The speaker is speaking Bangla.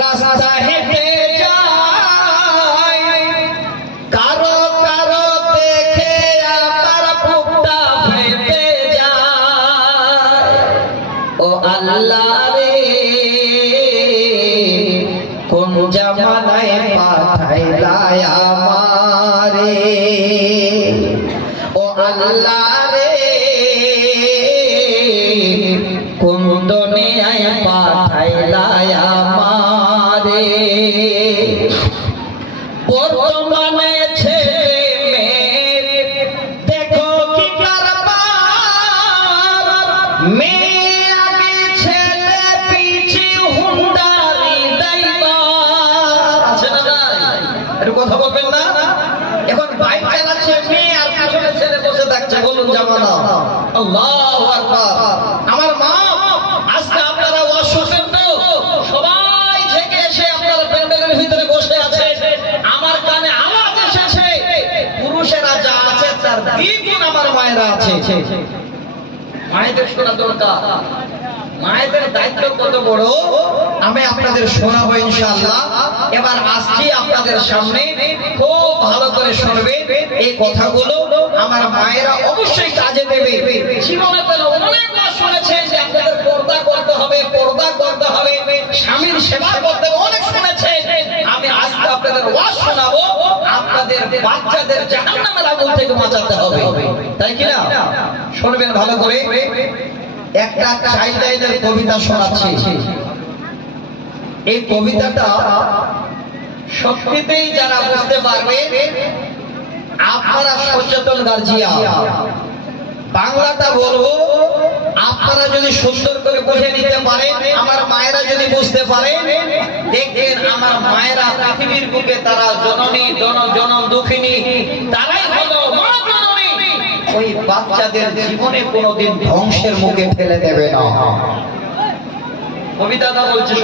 রাস্তা হেঁটে যায় কারো কারো দেখে আমার বুকটা ফেটে যায়। ও আল্লাহ রে কোন জামানায় পাঠাইলা আমারে। ও আল্লাহ রে কোন দুনিয়ায় পাঠাইলা আমারে। বর্তমানে ছেলে মেয়ে দেখো কি কারবার, মেয়ে আগে ছেলে পিছে হুন্ডারি ড্রাইভার আছে না নাই? একটু কথা বলবেন না? এখন বাইক চালাচ্ছে মেয়ে আর পিছনে ছেলে বসে থাকছে। বলুন জামানা। আল্লাহু আকবার। আমার মা আজকে আপনারা অসুস্থ তো সবাই থেকে এসে আপনারা প্যান্ডেলের ভিতরে বসে আছে। আমার কানে আওয়াজ এসেছে পুরুষেরা যা আছে তার দ্বিগুণ আমার মায়েরা আছে। মায়েদের শোনা দরকার। মায়েদের দায়িত্ব কত বড় আমি আপনাদের শোনাবো ইনশাআল্লাহ। এবার আসছি আপনাদের সামনে, খুব ভালো করে শুনবেন এই কথাগুলো। আমার মায়েরা অবশ্যই কাজে দেবে। জীবনে তো অনেক বার শুনেছেন যে আপনাদের পর্দা করতে হবে, পর্দা করতে হবে, স্বামীর সেবা করতে হবে, অনেক শুনেছেন। আমি আজকে আপনাদের ওয়াজ শোনাবো, আপনাদের বাচ্চাদের জাহান্নামের আগুন থেকে বাঁচাতে হবে, তাই কি না? শুনবেন ভালো করে। একটা চাইল্ড লাইনের কবিতা শোনাচ্ছি। এই কবিতাটা সত্যিতেই যারা বুঝতে পারবে আপনারা সচেতন গার্জিয়ান। বাংলাটা বলবো, আপনারা যদি সুন্দর করে বুঝে নিতে পারেন, আমার মায়েরা যদি বুঝতে পারেন, দেখবেন আমার মায়েরা পৃথিবীর বুকে তারা জননী জনম দুঃখিনী, তারাই হলো মা জননী। ওই বাচ্চাদের জীবনে কোনোদিন ধ্বংসের মুখে ফেলে দেবে না। কবিতাটা বলছে